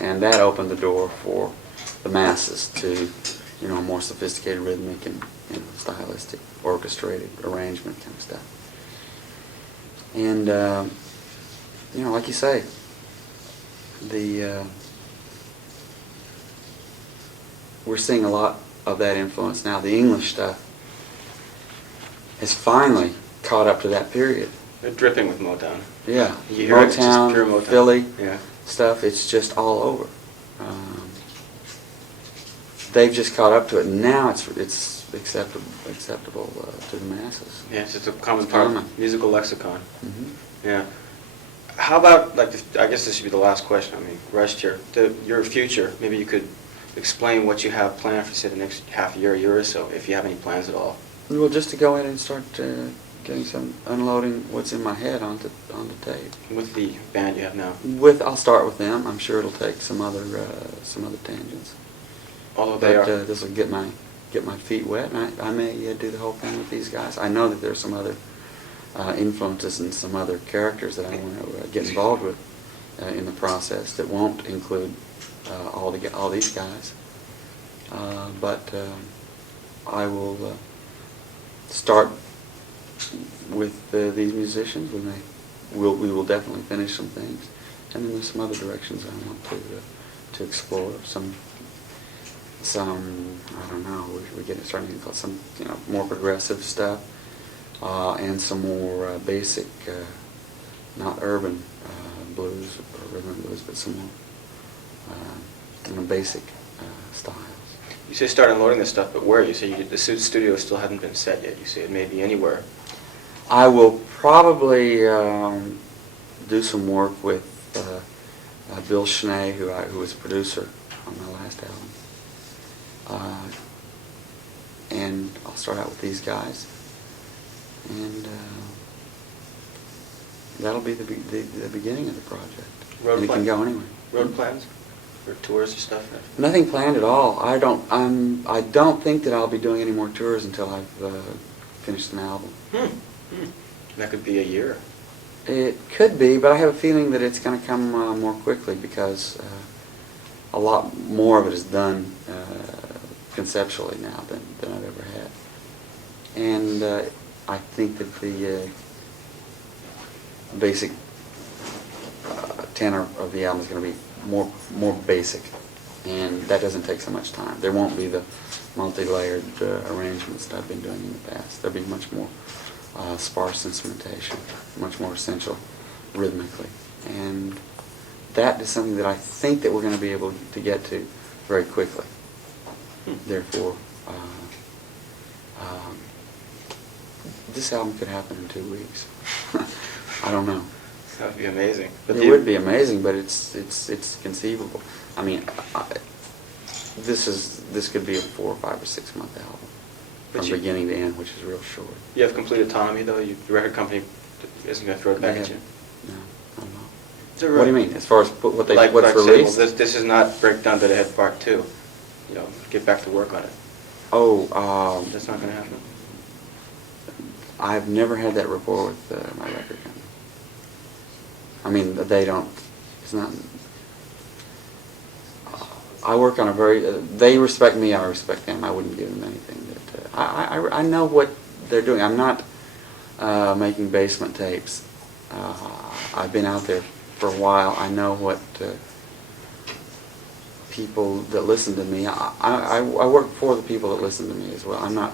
And that opened the door for the masses to, more sophisticated rhythmic and stylistic, orchestrated arrangement kind of stuff. And, like you say, we're seeing a lot of that influence now. The English stuff has finally caught up to that period. They're dripping with Motown. Yeah, You hear it, it's just Motown, pure Motown. Philly Yeah. stuff, it's just all over. They've just caught up to it. Now it's acceptable to the masses. Yeah, it's just a common part of common. musical lexicon. Mm-hmm. Yeah. How about, I guess this should be the last question. I mean, rushed here. Your future, maybe you could explain what you have planned for, say, the next half year or so, if you have any plans at all. Well, just to go in and start getting unloading what's in my head onto tape. With the band you have now? I'll start with them. I'm sure it'll take some other tangents. Although they are. This will get my feet wet, and I may do the whole thing with these guys. I know that there's some other influences and some other characters that I want to get involved with in the process that won't include all these guys. But I will start with these musicians. We will definitely finish some things, and then there's some other directions I want to explore. Some I don't know. We're starting to call some more progressive stuff, and some more basic, not urban blues or rhythm and blues, but some more basic styles. You say start unloading this stuff, but where? You say the studio still hasn't been set yet. You say it may be anywhere. I will probably do some work with Bill Schnee, who was a producer on my last album. And I'll start out with these guys, and that'll be the beginning of the project. And it can go anywhere. Road plans for tours or stuff? Nothing planned at all. I don't think that I'll be doing any more tours until I've finished an album. That could be a year. It could be, but I have a feeling that it's going to come more quickly because a lot more of it is done conceptually now than I've ever had. And I think that the basic tenor of the album is going to be more basic, and that doesn't take so much time. There won't be the multi-layered arrangements that I've been doing in the past. There'll be much more sparse instrumentation, much more essential rhythmically, and that is something that I think that we're going to be able to get to very quickly. Therefore, this album could happen in 2 weeks. I don't know. That would be amazing. But it would be amazing, but it's conceivable. I mean, this could be a 4 or 5 or 6 month album from beginning to end, which is real short. You have complete autonomy, though. The record company isn't going to throw it back at you. No, I don't know. What do you mean? As far as what's released? Well, this is not Break Down to the Head Part 2. Get back to work on it. Oh, that's not going to happen. I've never had that rapport with my record company. I mean, they don't. It's not. I work on a very. They respect me. I respect them. I wouldn't give them anything that. I know what they're doing. I'm not making basement tapes. I've been out there for a while. I know what people that listen to me. I work for the people that listen to me as well. I'm not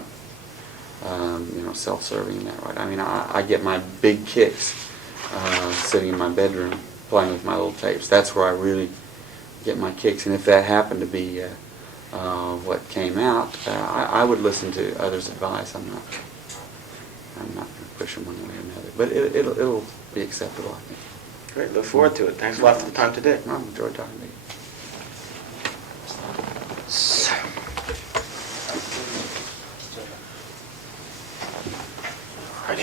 self-serving in that right. I mean, I get my big kicks sitting in my bedroom playing with my little tapes. That's where I really get my kicks. And if that happened to be what came out, I would listen to others' advice. I'm not going to push them one way or another. But it'll be acceptable, I think. Great. Look forward to it. Thanks a lot for the time today. I enjoyed talking to you.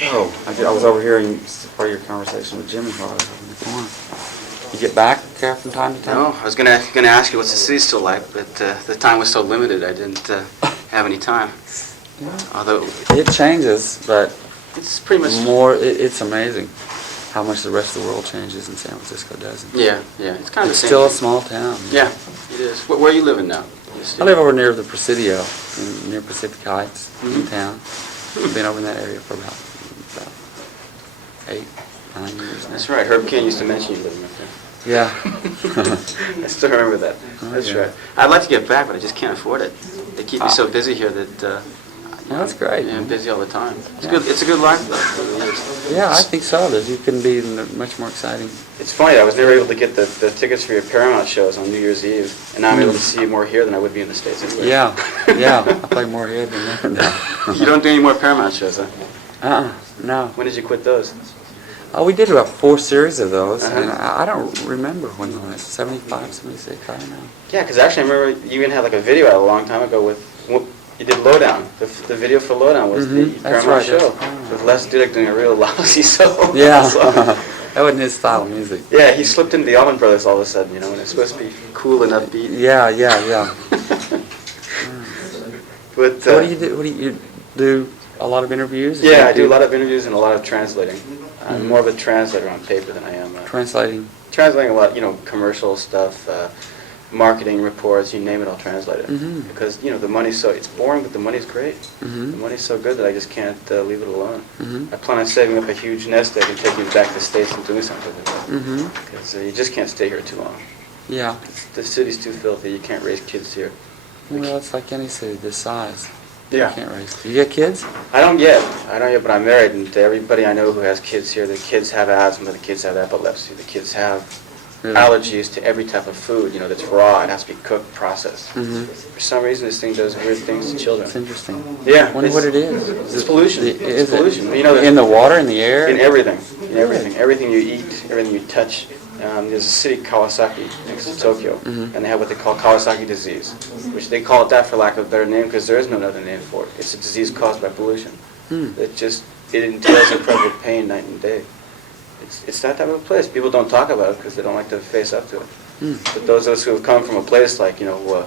Oh, I was overhearing part of your conversation with Jimmy while I was in the corner. You get back from time to time? No, I was gonna ask you what's the city still like, but the time was so limited I didn't have any time. Yeah. Although it changes, but it's pretty much more. It's amazing how much the rest of the world changes and San Francisco doesn't. Yeah, yeah. It's kind of the It's same still a thing. small town. Yeah, it is. Where are you living now? I live over near the Presidio, near Pacific Heights, in Mhm. town. I've been over in that area for about 8, 9 years now. That's right. Herb King used to mention you living up there. Yeah. I still remember that. Oh, That's yeah. right. I'd like to get back, but I just can't afford it. They keep me so busy here that Well, that's great. Yeah, I'm busy all the time. It's Yeah. good. It's a good life, though. It really is. Yeah, I think so. You couldn't be much more exciting. It's funny. I was never able to get the tickets for your Paramount shows on New Year's Eve, and now I'm able to see you more here than I would be in the States. Anyway. Yeah, yeah. I play more here than there now. You don't do any more Paramount shows, huh? No. When did you quit those? Oh, we did about 4 series of those, Uh-huh. and I don't remember when it was, 75, 76, I don't know. Yeah, because actually I remember you even had like a video out a long time ago with, you did Lowdown. The video for Lowdown was the That's Paramount right, show. that's- With Les Dudek doing a real lousy solo. Yeah, So- that wasn't his style of music. yeah, he slipped into the Allman Brothers all of a sudden, you know, and it's supposed to be cool and upbeat. Yeah, yeah, yeah. But, So what do you do? What do you do? A lot of interviews? yeah, I do a lot of interviews and a lot of translating. I'm Mhm. more of a translator on paper than I am. Translating. Translating a lot, you know, commercial stuff, marketing reports, you name it, I'll translate it. Mhm. Because, you know, the money's so, it's boring, but the money's great. Mhm. The money's so good that I just can't leave it alone. Mhm. I plan on saving up a huge nest egg and taking it back to the States and doing something with it. Mhm. Because you just can't stay here too long. Yeah. The city's too filthy, you can't raise kids here. Well, it's like any city this size. Yeah. You can't raise. You get kids? I don't yet, but I'm married, and everybody I know who has kids here, the kids have asthma, the kids have epilepsy, the kids have Really? allergies to every type of food, you know, that's raw, it has to be cooked, processed. Mhm. For some reason, this thing does weird things to children. It's interesting. Yeah. Wonder what it is. It's pollution. Is It's pollution. You know, in the water, in the air? In everything. In everything. Everything you eat, everything you touch. There's a city, Kawasaki, next to Tokyo, Mhm. and they have what they call Kawasaki disease, which they call it that for lack of a better name because there is no other name for it. It's a disease caused by pollution. Hmm. It entails incredible pain night and day. It's that type of a place. People don't talk about it because they don't like to face up to it. Hmm. But those of us who have come from a place like, you know,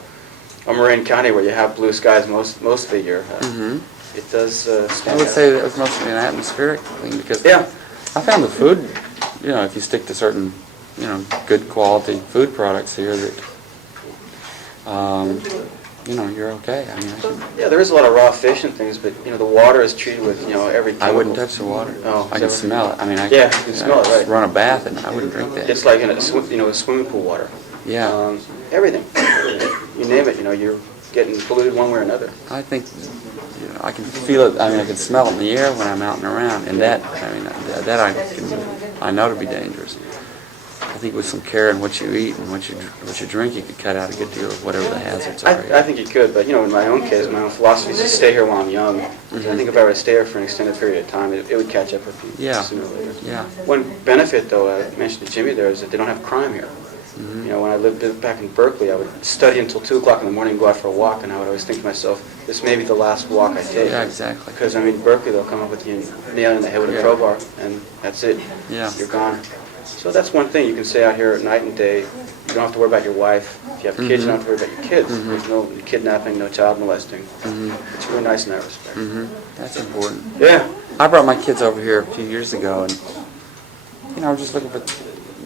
Marin County where you have blue skies most of the year, Mhm. it does I stand would out. say that was mostly an atmospheric thing because Yeah. I found the food, you know, if you stick to certain, you know, good quality food products here that, you know, you're okay. I mean, Yeah, there is a lot of raw fish and things, but, you know, the water is treated with, you know, every chemical. I wouldn't touch the water. Oh, I can so- smell it. I mean, Yeah, you can smell it, right. Run a bath and I wouldn't drink that. It's like in a swimming pool water. Yeah. Everything. You name it, you know, you're getting polluted one way or another. I think, you know, I can feel it. I mean, I can smell it in the air when I'm out and around, and that, I mean, that I know to be dangerous. I think with some care in what you eat and what you drink, you could cut out a good deal of whatever the hazards are. I think you could, but, you know, in my own case, my own philosophy is to stay here while I'm young. I think if I were to stay here for an extended period of time, it would catch up with me Yeah. sooner or later. Yeah. One benefit, though, I mentioned to Jimmy there, is that they don't have crime here. Mhm. You know, when I lived back in Berkeley, I would study until 2 o'clock in the morning and go out for a walk, and I would always think to myself, this may be the last walk I take. Yeah, exactly. Because, I mean, Berkeley, they'll come up with you nail in the head with a Yeah. crowbar, and that's it. Yeah. You're gone. So that's one thing. You can stay out here at night and day. You don't have to worry about your wife. If you have kids, you don't have to worry about your kids. Mhm. There's no kidnapping, no child molesting. Mhm. It's really nice in that respect. Mhm. That's important. Yeah. I brought my kids over here a few years ago, and you know, I was just looking for.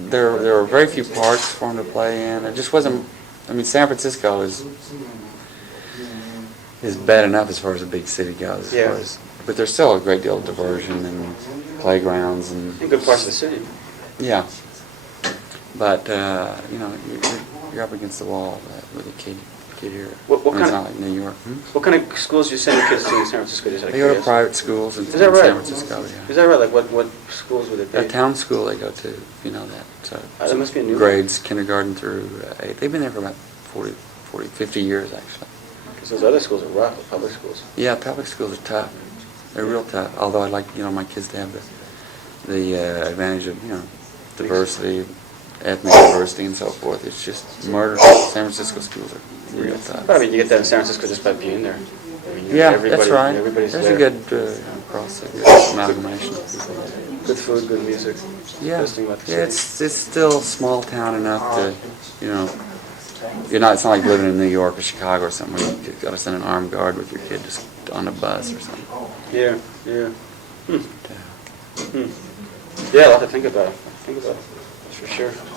There were very few parks for them to play in. It just wasn't. I mean, San Francisco is bad enough as far as a big city goes. As Yeah. far as, but there's still a great deal of diversion and playgrounds and. In good parts of the city. Yeah. But you know, you're up against the wall with a kid here. What I mean, it's kind not of- like New York. Hmm? What kind of schools do you send your kids to in San Francisco? Just out of They go to curiosity? private schools in Is that in right? San Francisco. Yeah. Is that right? Like what schools would it be? A town school they go to, if you know that. So That must be a new one. grades, kindergarten through 8. They've been there for about 40, 50 years, actually. Because those other schools are rough, the public schools. Yeah, public schools are tough. They're real tough. Although I'd like, you know, my kids to have the advantage of, you know, diversity, ethnic diversity and so forth. It's just murder. San Francisco schools are real tough. Probably you get that in San Francisco just by being there. I mean, Yeah, everybody- that's right. Everybody's There's there. a good cross, a good amalgamation. Good food, good music. Yeah, Best thing about the yeah, city. it's still a small town enough to, you know, it's not like living in New York or Chicago or something where you've got to send an armed guard with your kid just on a bus or something. Yeah, yeah. Hmm. But, Hmm. Yeah, I'll have to think about it. Think about it, that's for sure.